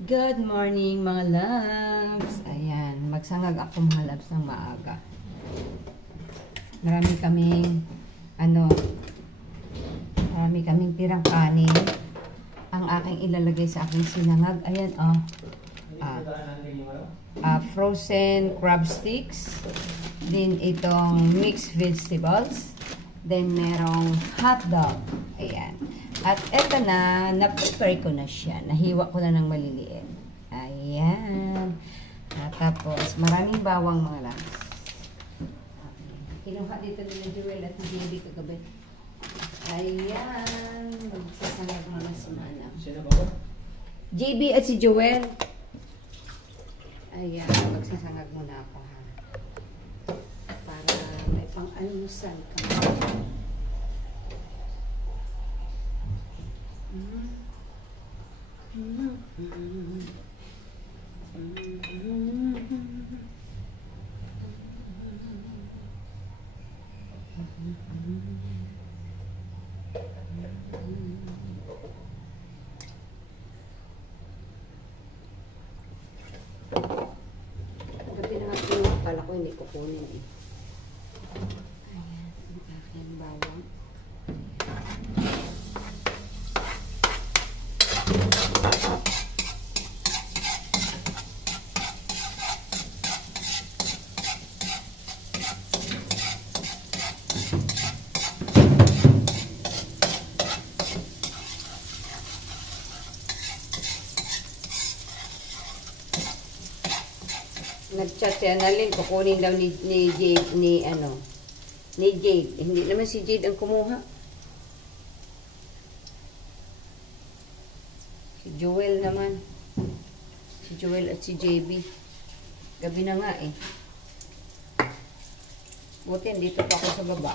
Good morning mga loves. Ayan, magsangag ako mga loves ng maaga. Marami kaming tirang kanin. Ang aking ilalagay sa aking sinangag. Ayan frozen crab sticks. Then itong mixed vegetables. Then merong hot dog. Ayan. At eto na, na-prepare ko na siya. Nahiwa ko na ng maliliit. Ayan. At tapos, maraming bawang mga lakas. Kinuha dito nila Joel at hindi kagabi. Ayan. Magsasangag mga si Manang. Sino ba? JB at si Joel. Ayan. Magsasangag muna ako ha. Para may pang-almusal kami. Gabi na nga pinapala ko, hindi ko kunin eh. Ayan, ang aking bawang. Nag-chat si Annalyn, kukunin daw ni Jade, ni Jade. Hindi naman si Jade ang kumuha. Si Joel naman. Si Joel at si JB. Gabi na nga eh. Buti, dito pa ako sa baba.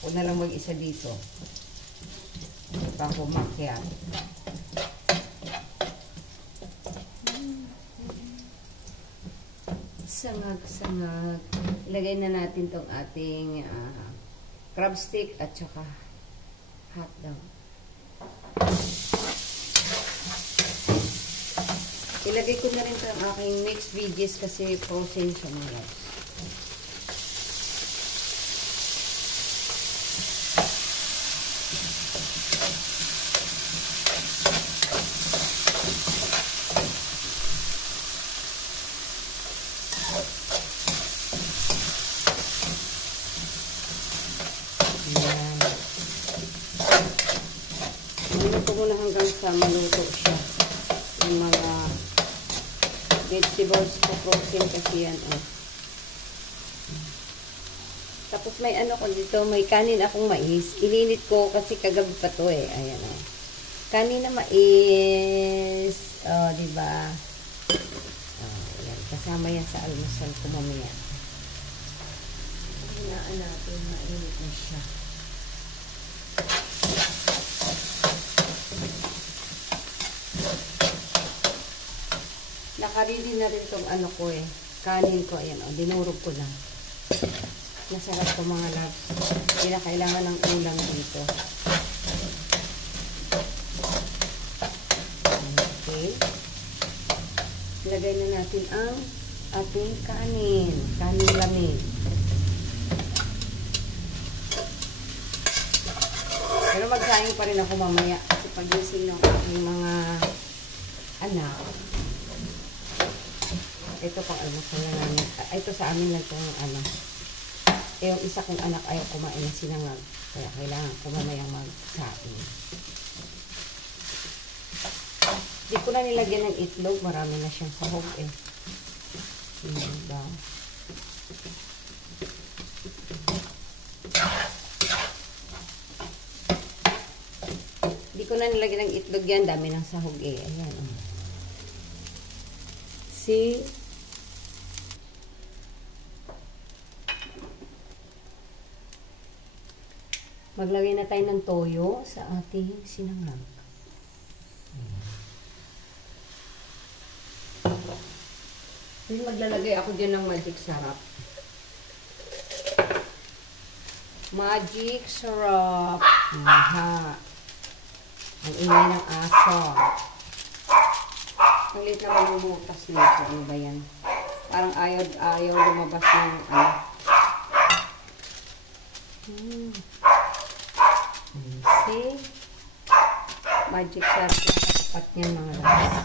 Ako na lang mag-isa dito. Hindi pa ako makyat. Sangag. Ilagay na natin tong ating crab stick at saka hot dog. Ilagay ko na rin itong aking mixed veggies kasi frozen siya mga loves. Maluto mo na hanggang sa maluto siya. Yung mga vegetables na frozen kasi yan. Tapos may ko dito, may kanin akong mais. Ininit ko kasi kagabi pa to eh. Ayan o. Kanin na mais. O, diba? Ayan. Kasama yan sa almusal ko mamaya. Hinaan natin, mainit na siya. Nakarili na rin itong ko eh. Kanin ko. Ayan o. Dinurog ko lang. Masarap ito mga loves. Hindi na kailangan ng ulam dito. Okay. Ilagay na natin ang ating kanin. Kanin lamig. Pero magsaing pa rin ako mamaya. Kasi pag-gising ng aking mga anak. Ito pang almusal na namin. Ito sa amin lang itong yung isa kong anak ayaw kumain ng sinangag. Kaya kailangan ko mamayang magsaing. Di ko na nilagyan ng itlog. Marami na siyang sahog eh. Diba? Di ko na nilagyan ng itlog yan. Dami ng sahog eh. Ayan. See? Maglagay na tayo ng toyo sa ating sinangag. Maglalagay ako dyan ng magic sarap. Magic sarap. Aha. Ang ingay ng aso. Ang liit naman yung butas nito. Ano ba yan? Parang ayaw lumabas ng ano. See? Magic shot na katapat niya mga labas.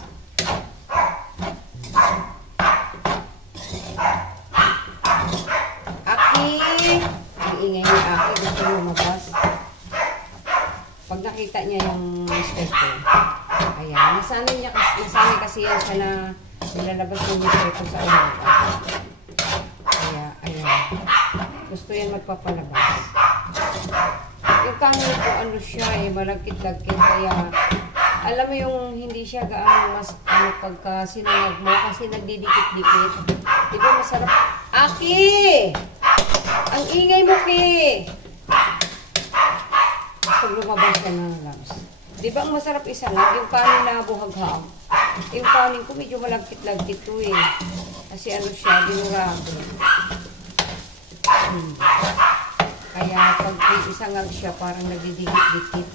Aki! Ang ingay ni Aki. Gusto lumabas. Pag nakita niya yung mister ko. Ayan. Nasanay kasi yan siya na nilalabas yung mister ko sa umaga. Kaya, ayan. Gusto yan magpapalabas. Yung kanin ko, ano siya eh, malagkit-lagkit. Kaya, alam mo yung hindi siya gaano mas, pagka sinangag mo, kasi nagdidikit-dikit. Diba masarap? Aki! Ang ingay mo, Ki! Pag lumabas ka ng labs. Diba ang masarap isangag? Yung kanin na buhaghang. Yung kanin ko medyo malagkit-lagkit to eh. Kasi ano siya, dinurado. Kaya pag isangag siya, parang nagdidikit-dikit.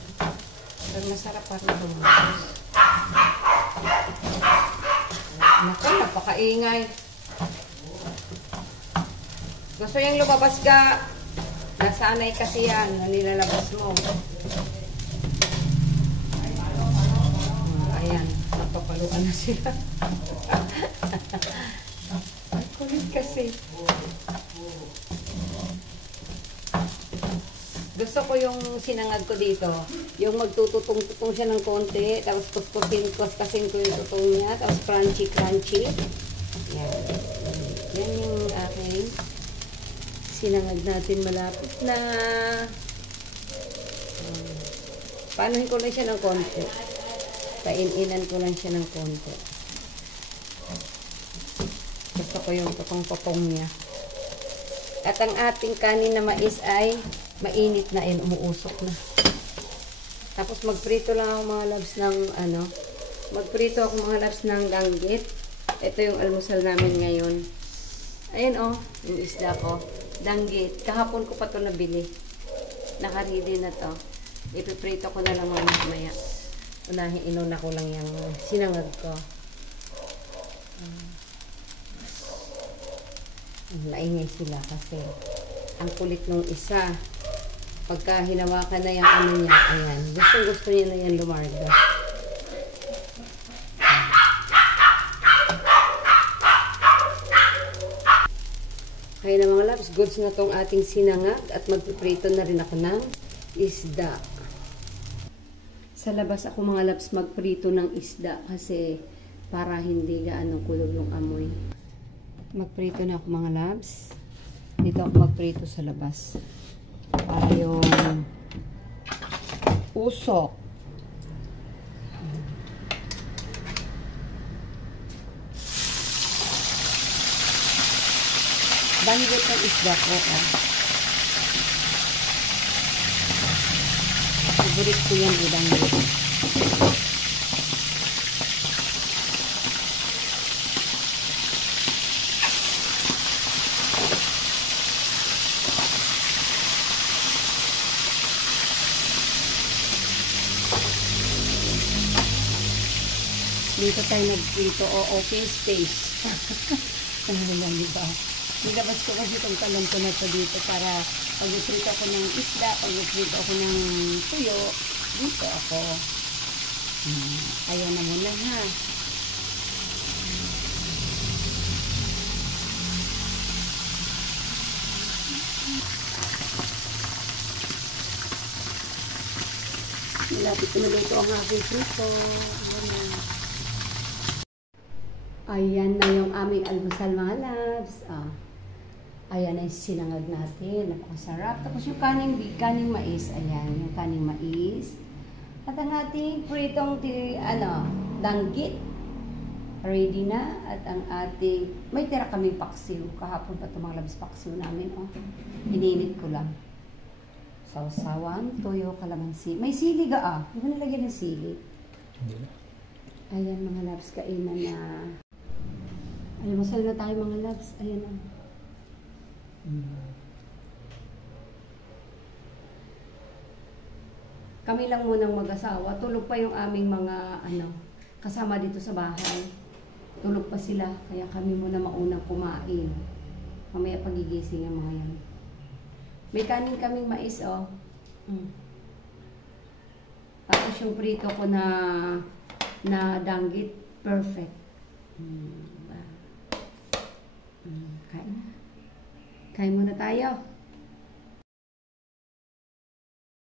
Pero masarap parang lumabas. Naku, napakaingay. Gusto yung lumabas ka. Nasanay kasi yan na nilalabas mo. Ayan, napapaluan na sila. Ay, kulit kasi. Gusto ko yung sinangag ko dito. Yung magtututong-tutong siya ng konti. Tapos kuskusin ko yung tutong niya. Tapos crunchy-crunchy. Yan. Yan yung aking sinangag natin malapit na. Paanohin ko lang siya ng konti. Paininan ko lang siya ng konti. Gusto ko yung tutong-tutong niya. At ang ating kanin na mais ay mainit na yun, umuusok na. Tapos magprito lang ako mga labs ng ano. Magprito ako mga labs ng danggit. Ito yung almusal namin ngayon. Ayan oh, yung isda ko. Danggit. Kahapon ko pa ito nabili. Naka-ready na to. Ipiprito ko na lang mamaya. Unahin, inuna ko lang yung sinangag ko. Naingay sila kasi ang kulit nung isa. Pagka hinawakan na yung ano niya, ayan. Gusto niya na yan lumarga. Kaya na mga labs, goods na tong ating sinangag at magpiprito na rin ako ng isda. Sa labas ako mga labs magprito ng isda kasi para hindi gaano kulog yung amoy. Magprito na ako mga labs. Dito ako magprito sa labas. Para yung usok. Danggit ng isda ko. Favorite ko yan yung danggit. Dito tayo nagprito o open space. Ano lang, diba? Nilabas ko kasi itong talong ko na ito dito para pag-iprito ako ng isda, pag-iprito ako ng tuyo, dito ako. Ayan na muna ha. Malapit na luto ang aking prito. Ayan na yung aming almusal mga loves. Ayan ay sinangag natin. Napakasarap. Tapos yung kaning mais. Ayan, yung kaning mais. At ang ating pritong danggit. Ready na. At ang ating, may tira kaming paksiw. Kahapon pa ito mga loves paksiw namin. Ininit ko lang. Sausawan, toyo, kalamansi. May sili ga Hindi mo nilagyan ng sili. Hindi na. Ayan mga loves, kainan na. Ayan, masal na tayo mga loves. Ayan na. Kami lang munang mag-asawa. Tulog pa yung aming mga kasama dito sa bahay. Tulog pa sila. Kaya kami muna maunang kumain. Mamaya pagigising yung mga yan. May kanin kaming mais, oh. Tapos yung prito ko na danggit. Perfect. Kain. Kain muna tayo.